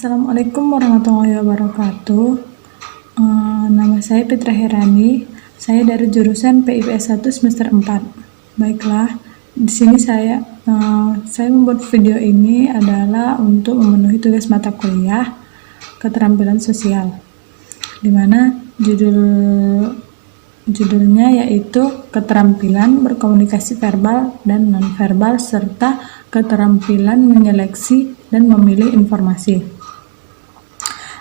Assalamualaikum warahmatullahi wabarakatuh. Nama saya Fitra Herani. Saya dari jurusan PIPS 1 semester 4. Baiklah, di sini saya membuat video ini adalah untuk memenuhi tugas mata kuliah keterampilan sosial, dimana judulnya yaitu keterampilan berkomunikasi verbal dan nonverbal serta keterampilan menyeleksi dan memilih informasi.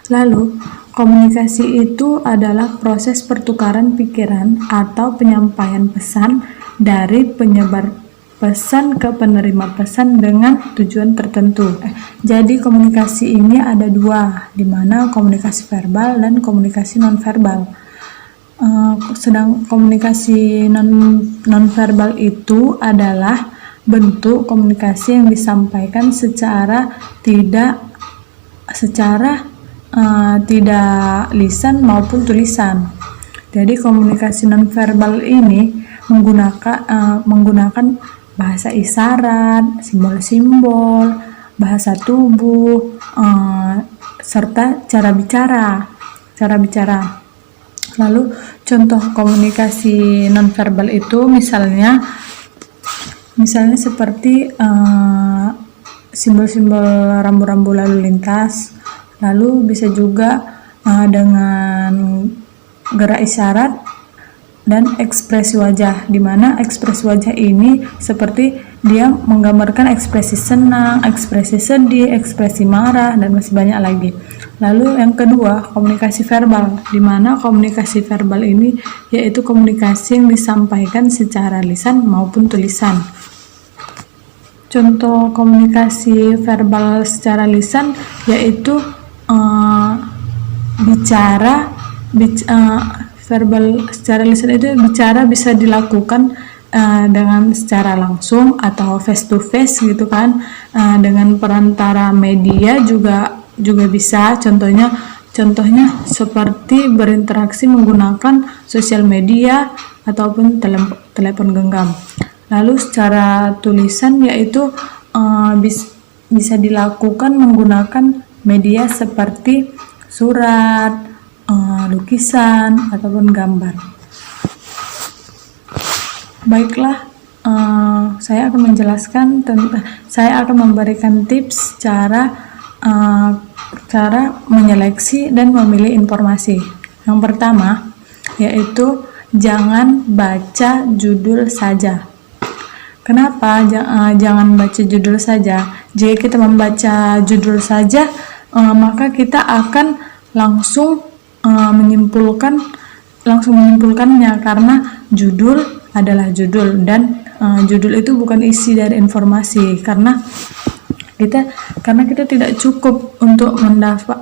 Lalu, komunikasi itu adalah proses pertukaran pikiran atau penyampaian pesan dari penyebar pesan ke penerima pesan dengan tujuan tertentu. Jadi komunikasi ini ada dua, di mana komunikasi verbal dan komunikasi nonverbal. Sedang komunikasi nonverbal itu adalah bentuk komunikasi yang disampaikan secara tidak lisan maupun tulisan. Jadi komunikasi nonverbal ini menggunakan bahasa isyarat, simbol-simbol, bahasa tubuh, serta cara bicara. Lalu contoh komunikasi nonverbal itu misalnya seperti simbol-simbol rambu-rambu lalu lintas. Lalu bisa juga dengan gerak isyarat dan ekspresi wajah, di mana ekspresi wajah ini seperti dia menggambarkan ekspresi senang, ekspresi sedih, ekspresi marah, dan masih banyak lagi. Lalu yang kedua, komunikasi verbal, di mana komunikasi verbal ini yaitu komunikasi yang disampaikan secara lisan maupun tulisan. Contoh komunikasi verbal secara lisan yaitu verbal secara lisan itu bicara bisa dilakukan dengan secara langsung atau face to face gitu kan, dengan perantara media juga bisa. Contohnya seperti berinteraksi menggunakan sosial media ataupun telepon genggam. Lalu secara tulisan yaitu bisa dilakukan menggunakan media seperti surat, lukisan, ataupun gambar. Baiklah, saya akan memberikan tips cara menyeleksi dan memilih informasi. Yang pertama, yaitu jangan baca judul saja. Kenapa jangan baca judul saja? Jika kita membaca judul saja, maka kita akan langsung menyimpulkannya, karena judul adalah judul dan judul itu bukan isi dari informasi, karena kita tidak cukup untuk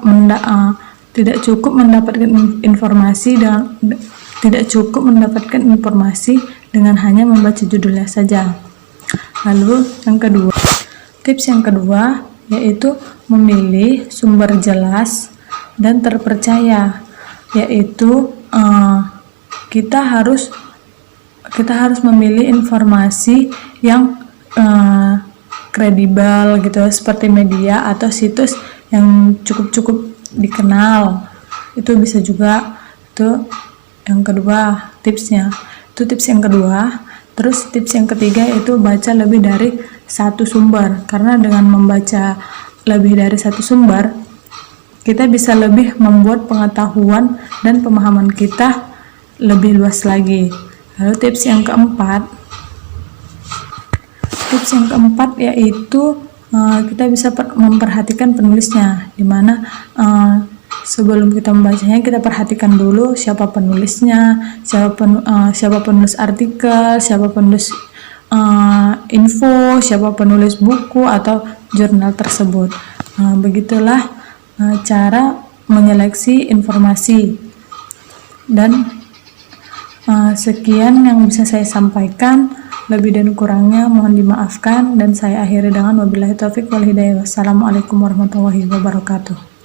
mendapatkan informasi dengan hanya membaca judulnya saja. Lalu tips yang kedua yaitu memilih sumber jelas dan terpercaya, yaitu kita harus memilih informasi yang kredibel gitu, seperti media atau situs yang cukup dikenal. Itu bisa juga. Itu yang kedua tipsnya. Itu tips yang kedua. Terus tips yang ketiga yaitu baca lebih dari satu sumber, karena dengan membaca lebih dari satu sumber kita bisa lebih membuat pengetahuan dan pemahaman kita lebih luas lagi. Lalu tips yang keempat yaitu kita bisa memperhatikan penulisnya, dimana sebelum kita membacanya kita perhatikan dulu siapa penulisnya, siapa penulis artikel, siapa penulis info siapa penulis buku atau jurnal tersebut. Begitulah cara menyeleksi informasi. Dan sekian yang bisa saya sampaikan, lebih dan kurangnya mohon dimaafkan, dan saya akhiri dengan wabillahi taufik wal hidayah. Wassalamualaikum warahmatullahi wabarakatuh.